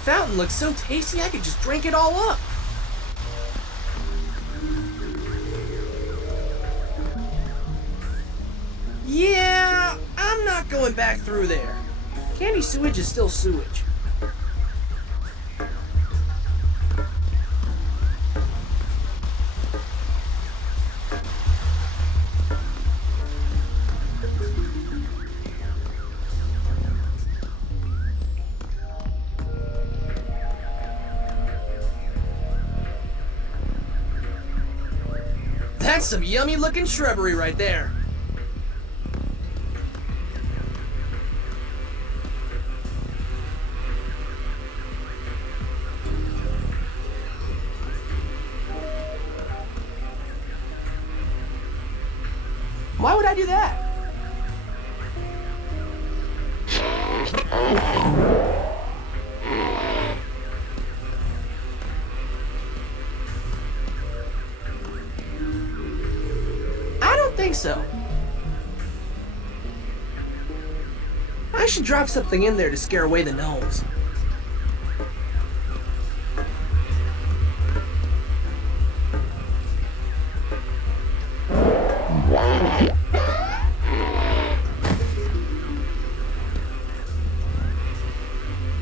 fountain looks so tasty I could just drink it all up. Yeah, I'm not going back through there. Candy sewage is still sewage. That's some yummy looking shrubbery right there. Why would I do that? I don't think so. I should drop something in there to scare away the gnomes.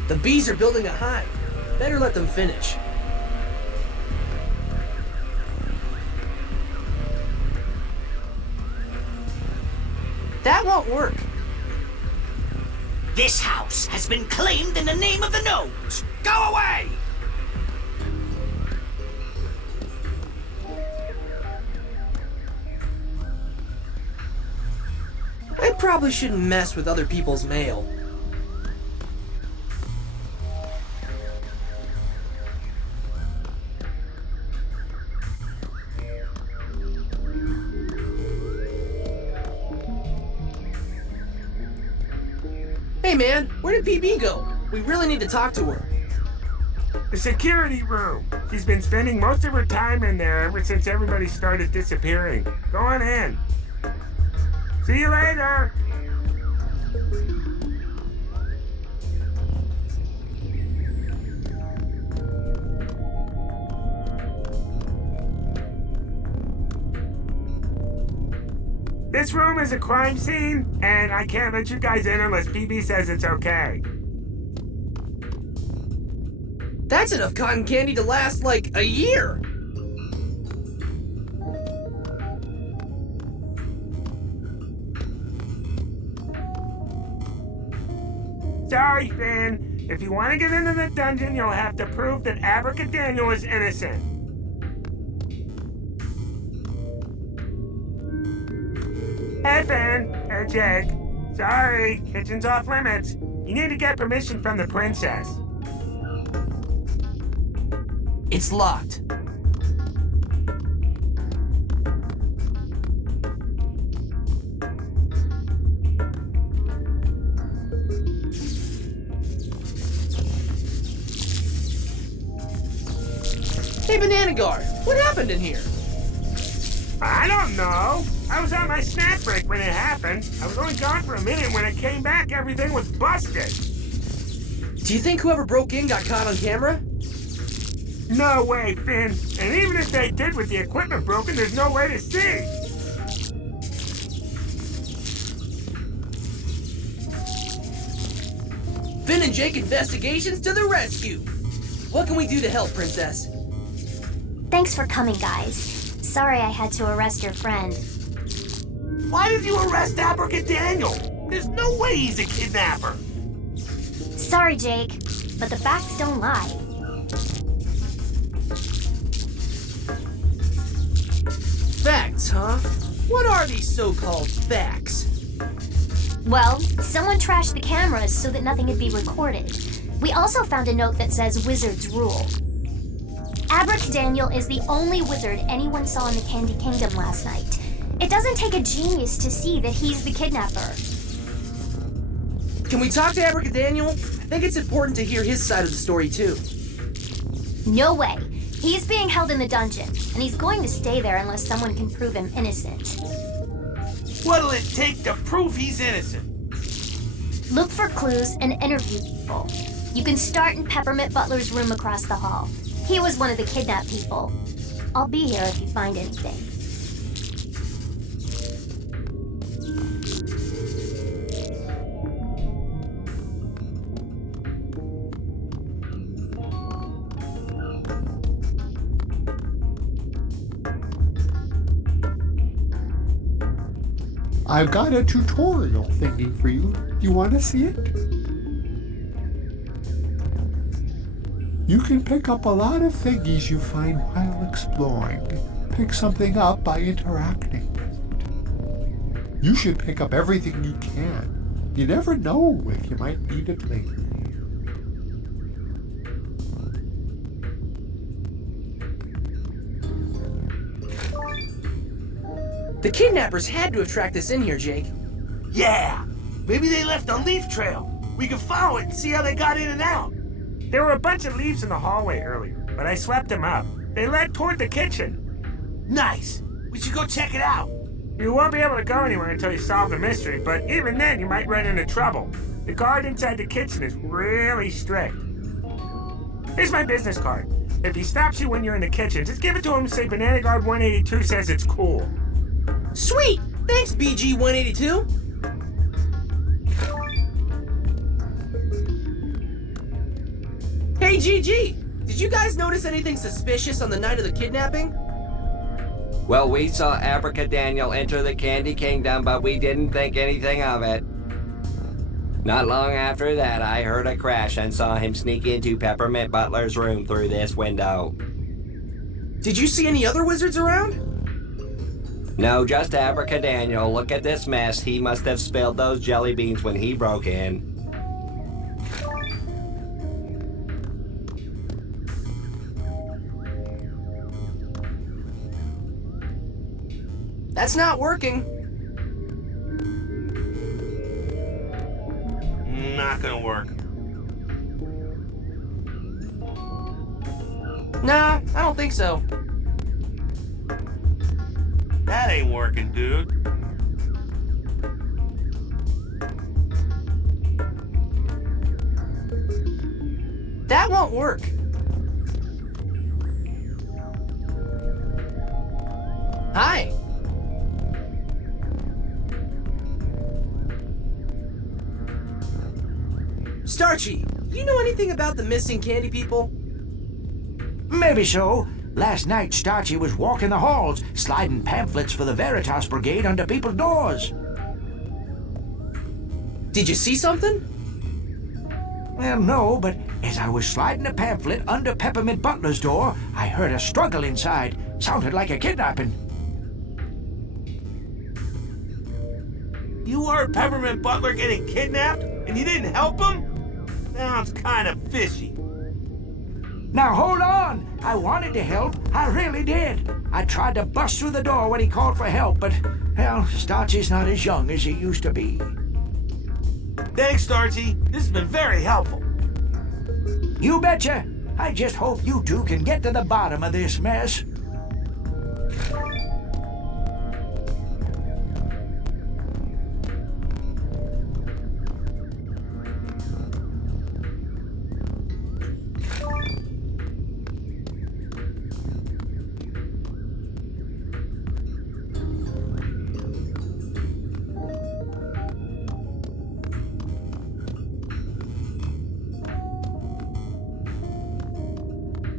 The bees are building a hive. Better let them finish. That won't work. This house has been claimed in the name of the gnomes. Go away! I probably shouldn't mess with other people's mail. Hey man, where did PB go? We really need to talk to her. The security room. She's been spending most of her time in there ever since everybody started disappearing. Go on in. See you later. This room is a crime scene, and I can't let you guys in unless PB says it's okay. That's enough cotton candy to last like a year. Sorry, Finn. If you want to get into the dungeon, you'll have to prove that Abracadaniel is innocent. Hey, Finn. Hey, Jake. Sorry, kitchen's off limits. You need to get permission from the princess. It's locked. Hey, Banana Guard, what happened in here? I don't know. I was on my snack break when it happened. I was only gone for a minute. When I came back, everything was busted. Do you think whoever broke in got caught on camera? No way, Finn. And even if they did with the equipment broken, there's no way to see. Finn and Jake Investigations to the rescue! What can we do to help, Princess? Thanks for coming, guys. Sorry I had to arrest your friend. Why did you arrest Abracadaniel? There's no way he's a kidnapper. Sorry, Jake, but the facts don't lie. Facts, huh? What are these so-called facts? Well, someone trashed the cameras so that nothing could be recorded. We also found a note that says Wizards Rule. Abracadaniel is the only wizard anyone saw in the Candy Kingdom last night. It doesn't take a genius to see that he's the kidnapper. Can we talk to Abracadaniel? I think it's important to hear his side of the story, too. No way. He's being held in the dungeon, and he's going to stay there unless someone can prove him innocent. What'll it take to prove he's innocent? Look for clues and interview people. You can start in Peppermint Butler's room across the hall. He was one of the kidnapped people. I'll be here if you find anything. I've got a tutorial thingy for you. Do you want to see it? You can pick up a lot of thingies you find while exploring. Pick something up by interacting with it. You should pick up everything you can. You never know if you might need it later. The kidnappers had to have tracked us in here, Jake. Yeah, maybe they left a leaf trail. We can follow it and see how they got in and out. There were a bunch of leaves in the hallway earlier, but I swept them up. They led toward the kitchen. Nice. We should go check it out. You won't be able to go anywhere until you solve the mystery, but even then you might run into trouble. The guard inside the kitchen is really strict. Here's my business card. If he stops you when you're in the kitchen, just give it to him and say Banana Guard 182 says it's cool. Sweet! Thanks, BG-182! Hey, GG! Did you guys notice anything suspicious on the night of the kidnapping? Well, we saw Abracadaniel enter the Candy Kingdom, but we didn't think anything of it. Not long after that, I heard a crash and saw him sneak into Peppermint Butler's room through this window. Did you see any other wizards around? No, just Abracadaniel. Look at this mess. He must have spilled those jelly beans when he broke in. That's not working. Not gonna work. Nah, I don't think so. That ain't working, dude. That won't work. Hi. Starchy, you know anything about the missing candy people? Maybe so. Last night, Starchy was walking the halls, sliding pamphlets for the Veritas Brigade under people's doors. Did you see something? Well, no, but as I was sliding a pamphlet under Peppermint Butler's door, I heard a struggle inside. Sounded like a kidnapping. You heard Peppermint Butler getting kidnapped and you didn't help him? Sounds kind of fishy. Now, hold on! I wanted to help. I really did. I tried to bust through the door when he called for help, but, well, Starchy's not as young as he used to be. Thanks, Starchy. This has been very helpful. You betcha. I just hope you two can get to the bottom of this mess.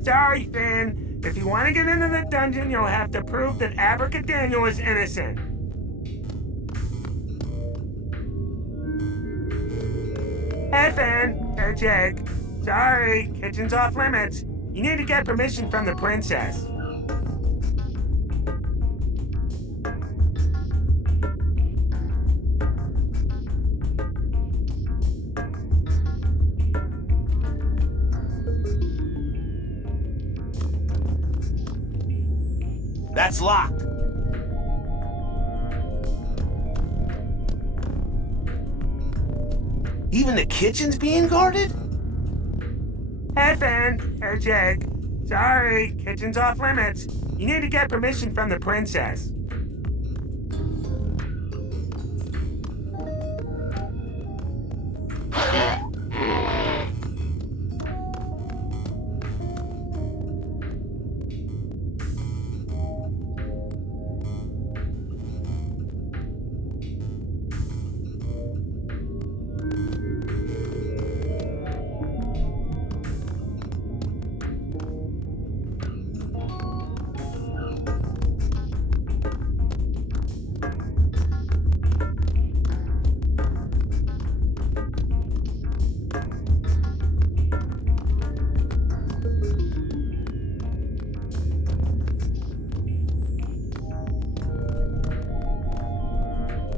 Sorry, Finn. If you want to get into the dungeon, you'll have to prove that Abracadaniel is innocent. Hey, Finn. Hey, Jake. Sorry, kitchen's off limits. You need to get permission from the princess. That's locked. Even the kitchen's being guarded? Hey, Finn. Hey, Jake. Sorry, kitchen's off limits. You need to get permission from the princess.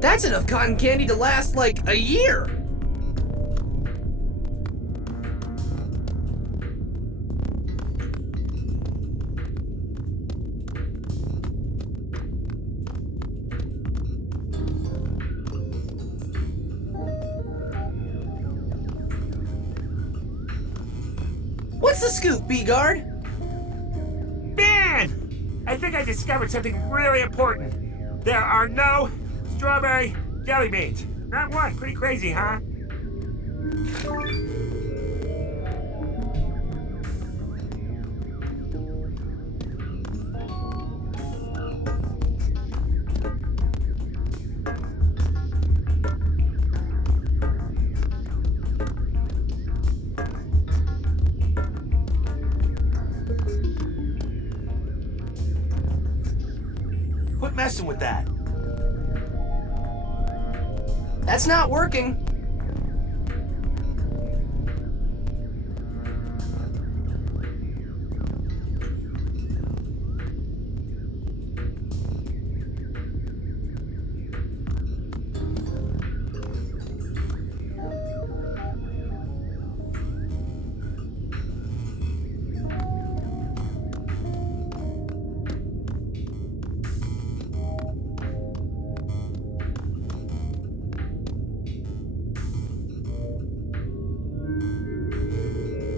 That's enough cotton candy to last like a year. What's the scoop, B-Guard? Ben! I think I discovered something really important. There are no strawberry jelly beans. Not one. Pretty crazy, huh? Quit messing with that. That's not working.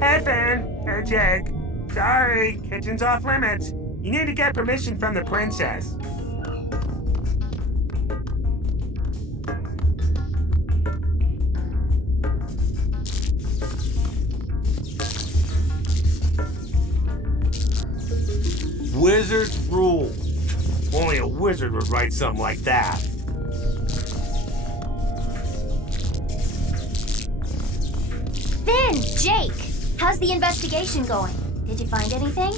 Hey, Finn. Hey, Jake. Sorry, kitchen's off limits. You need to get permission from the princess. Wizard's rule. Only a wizard would write something like that. Finn, Jake, how's the investigation going? Did you find anything?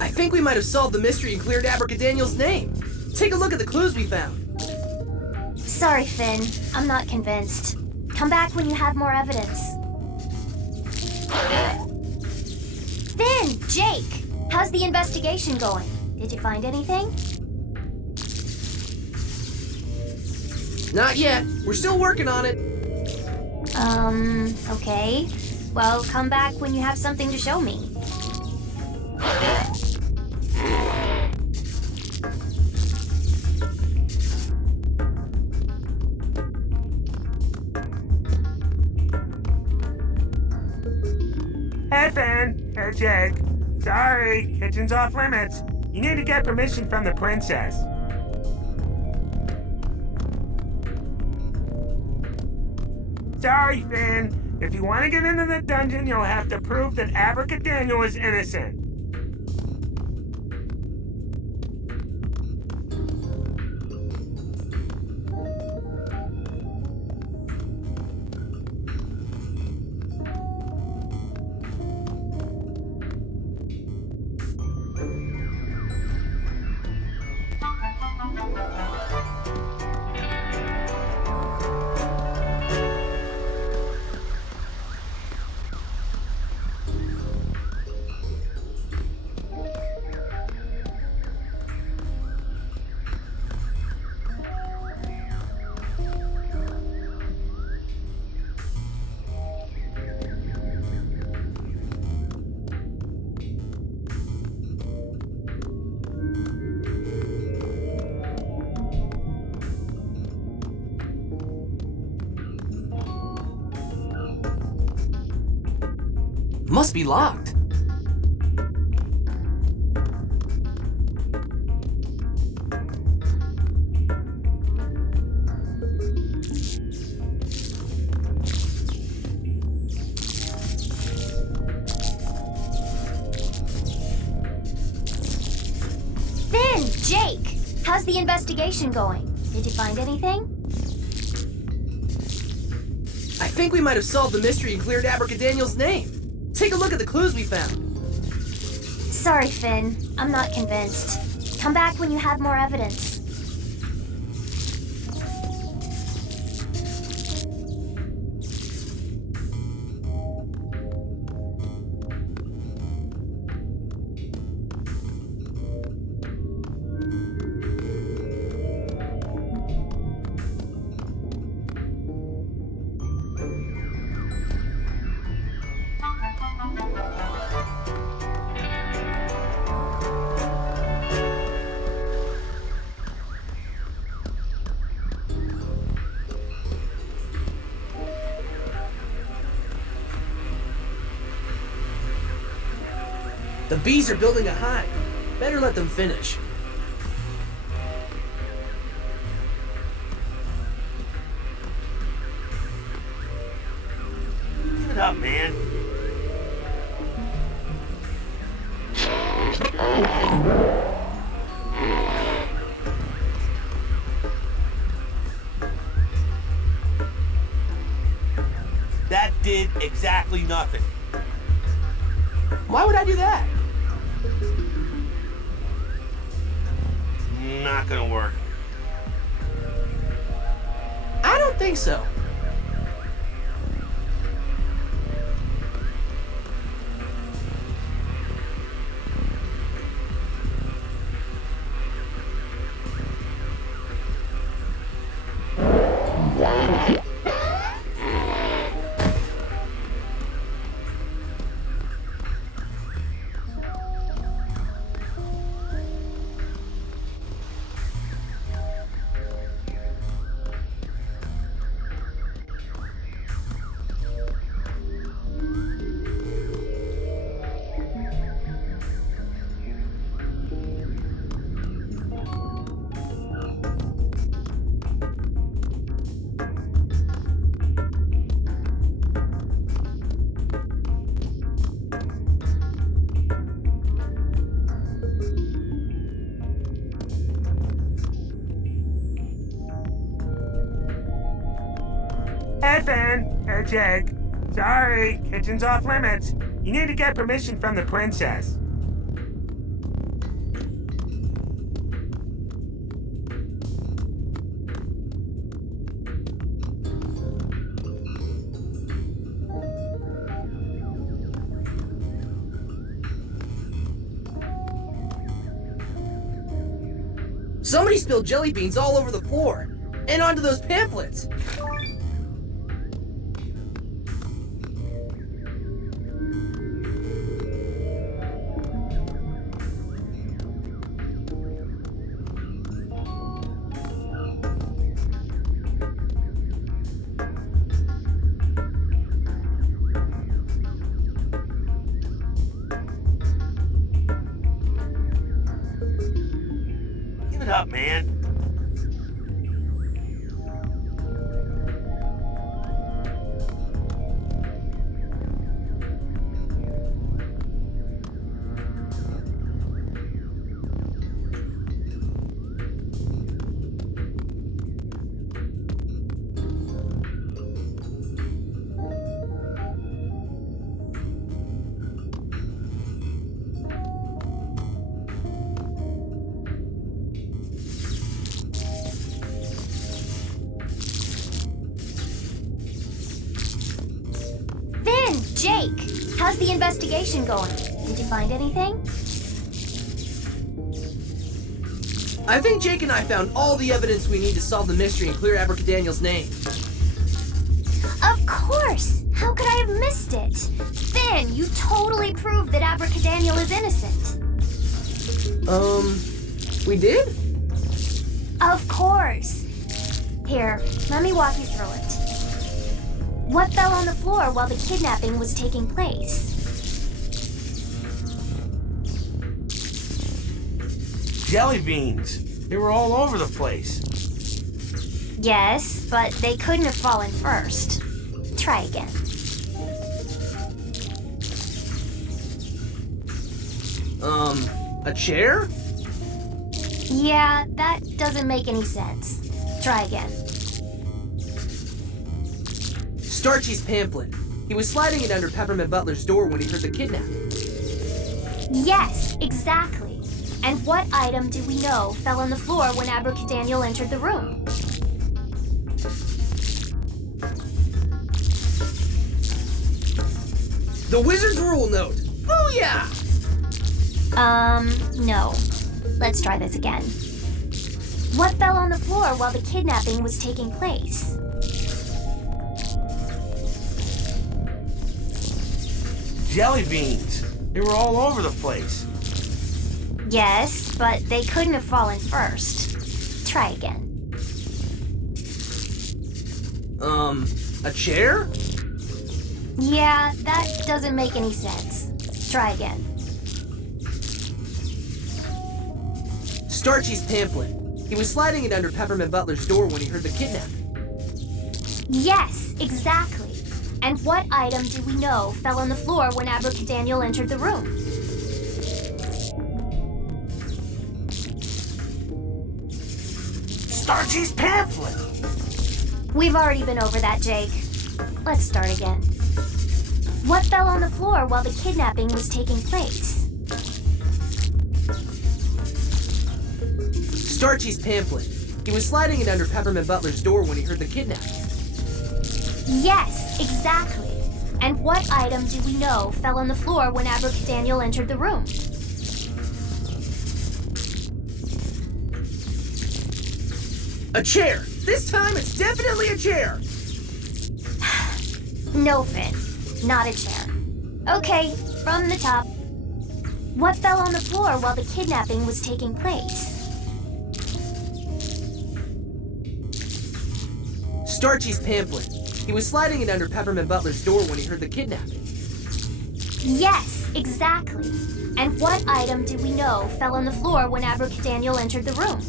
I think we might have solved the mystery and cleared Abracadaniel's name. Take a look at the clues we found. Sorry, Finn. I'm not convinced. Come back when you have more evidence. Finn, Jake, how's the investigation going? Did you find anything? Not yet. We're still working on it. Okay. Well, come back when you have something to show me. Hey, Finn. Hey, Jake. Sorry, kitchen's off limits. You need to get permission from the princess. Sorry, Finn. If you want to get into the dungeon, you'll have to prove that Abracadaniel is innocent. Must be locked. Finn, Jake, how's the investigation going? Did you find anything? I think we might have solved the mystery and cleared Abracadaniel's name. Take a look at the clues we found. Sorry, Finn. I'm not convinced. Come back when you have more evidence. The bees are building a hive. Better let them finish. Give it up, man. That did exactly nothing. Why would I do that? Not gonna work. I don't think so. Hey, Finn. Hey, Jake. Sorry, kitchen's off limits. You need to get permission from the princess. Somebody spilled jelly beans all over the floor. And onto those pamphlets. Give it up, man. Finn, Jake, how's the investigation going? Did you find anything? I think Jake and I found all the evidence we need to solve the mystery and clear Abracadaniel's name. Of course! How could I have missed it? Finn, you totally proved that Abracadaniel is innocent. We did? Of course. Here, let me walk you through it. What fell on the floor while the kidnapping was taking place? Jelly beans. They were all over the place. Yes, but they couldn't have fallen first. Try again. A chair? Yeah, that doesn't make any sense. Try again. Starchy's pamphlet. He was sliding it under Peppermint Butler's door when he heard the kidnapping. Yes, exactly. And what item do we know fell on the floor when Abracadaniel entered the room? The Wizard's Rule Note! Oh yeah! No. Let's try this again. What fell on the floor while the kidnapping was taking place? Jelly beans. They were all over the place. Yes, but they couldn't have fallen first. Try again. A chair? Yeah, that doesn't make any sense. Try again. Starchy's pamphlet. He was sliding it under Peppermint Butler's door when he heard the kidnapping. Yes, exactly. And what item do we know fell on the floor when Abracadaniel entered the room? Starchy's pamphlet. We've already been over that, Jake. Let's start again. What fell on the floor while the kidnapping was taking place? Starchy's pamphlet. He was sliding it under Peppermint Butler's door when he heard the kidnapping. Yes, exactly. And what item do we know fell on the floor when Abracadaniel entered the room? A chair! This time it's definitely a chair! No, Finn. Not a chair. Okay, from the top. What fell on the floor while the kidnapping was taking place? Starchy's pamphlet. He was sliding it under Peppermint Butler's door when he heard the kidnapping. Yes, exactly. And what item do we know fell on the floor when Abracadaniel entered the room?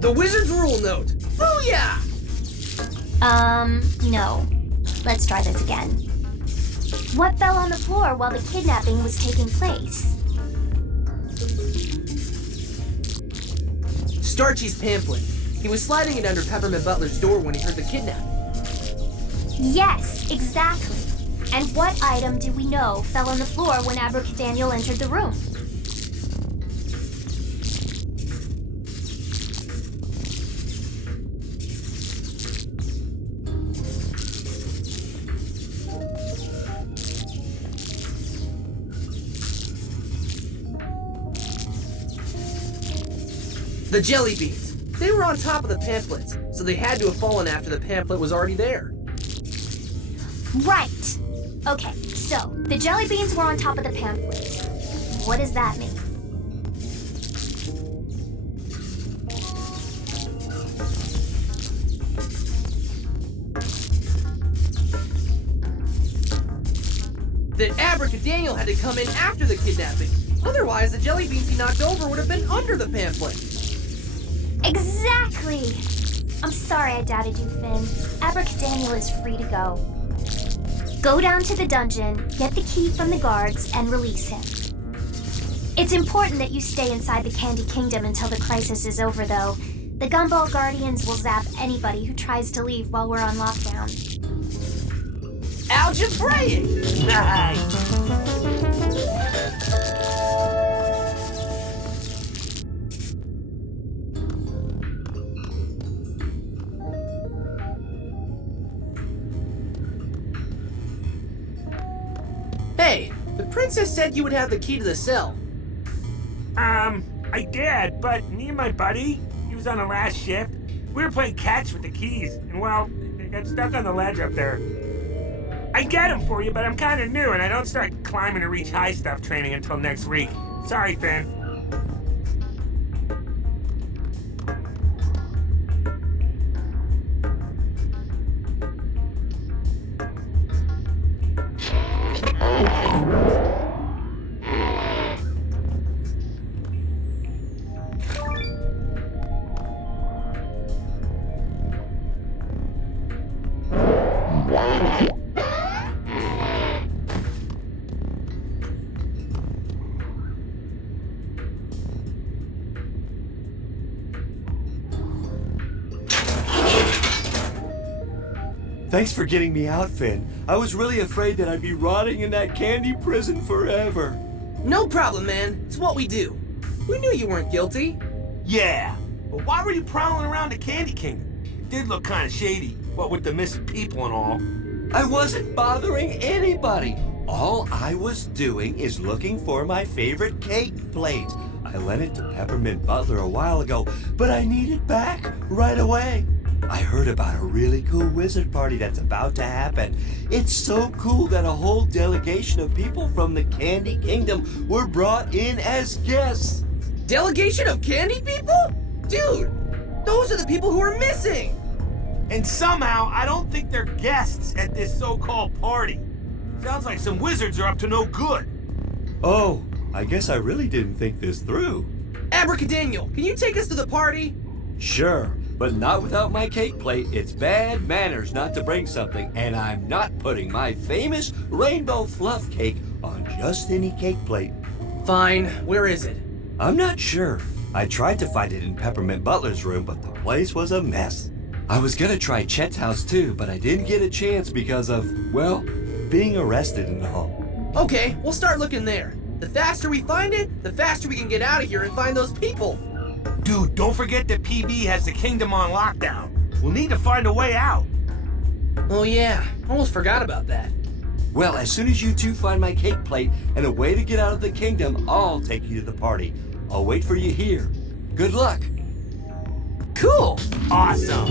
The Wizard's Rule Note! Booyah! No. Let's try this again. What fell on the floor while the kidnapping was taking place? Starchy's pamphlet. He was sliding it under Peppermint Butler's door when he heard the kidnapping. Yes, exactly. And what item do we know fell on the floor when Abracadaniel entered the room? The jelly beans. They were on top of the pamphlets, so they had to have fallen after the pamphlet was already there. Right. Okay, so the jelly beans were on top of the pamphlet. What does that mean? That Abracadaniel had to come in after the kidnapping. Otherwise, the jelly beans he knocked over would have been under the pamphlet. Exactly! I'm sorry I doubted you, Finn. Abracadaniel is free to go. Go down to the dungeon, get the key from the guards, and release him. It's important that you stay inside the Candy Kingdom until the crisis is over, though. The Gumball Guardians will zap anybody who tries to leave while we're on lockdown. Algebraic! Nice. Hey, the princess said you would have the key to the cell. I did, but me and my buddy, he was on the last shift. We were playing catch with the keys, and well, they got stuck on the ledge up there. I get them for you, but I'm kind of new, and I don't start climbing to reach high stuff training until next week. Sorry, Finn. Thanks for getting me out, Finn. I was really afraid that I'd be rotting in that candy prison forever. No problem, man. It's what we do. We knew you weren't guilty. Yeah, but why were you prowling around the Candy Kingdom? It did look kind of shady, what with the missing people and all. I wasn't bothering anybody. All I was doing is looking for my favorite cake plate. I lent it to Peppermint Butler a while ago, but I need it back right away. I heard about a really cool wizard party that's about to happen. It's so cool that a whole delegation of people from the Candy Kingdom were brought in as guests. Delegation of candy people? Dude, those are the people who are missing! And somehow, I don't think they're guests at this so-called party. Sounds like some wizards are up to no good. Oh, I guess I really didn't think this through. Abracadaniel, can you take us to the party? Sure, but not without my cake plate. It's bad manners not to bring something, and I'm not putting my famous rainbow fluff cake on just any cake plate. Fine, where is it? I'm not sure. I tried to find it in Peppermint Butler's room, but the place was a mess. I was gonna try Chet's house too, but I didn't get a chance because of, well, being arrested and all. Okay, we'll start looking there. The faster we find it, the faster we can get out of here and find those people. Dude, don't forget that PB has the kingdom on lockdown. We'll need to find a way out. Oh yeah, almost forgot about that. Well, as soon as you two find my cake plate and a way to get out of the kingdom, I'll take you to the party. I'll wait for you here. Good luck. Cool! Awesome.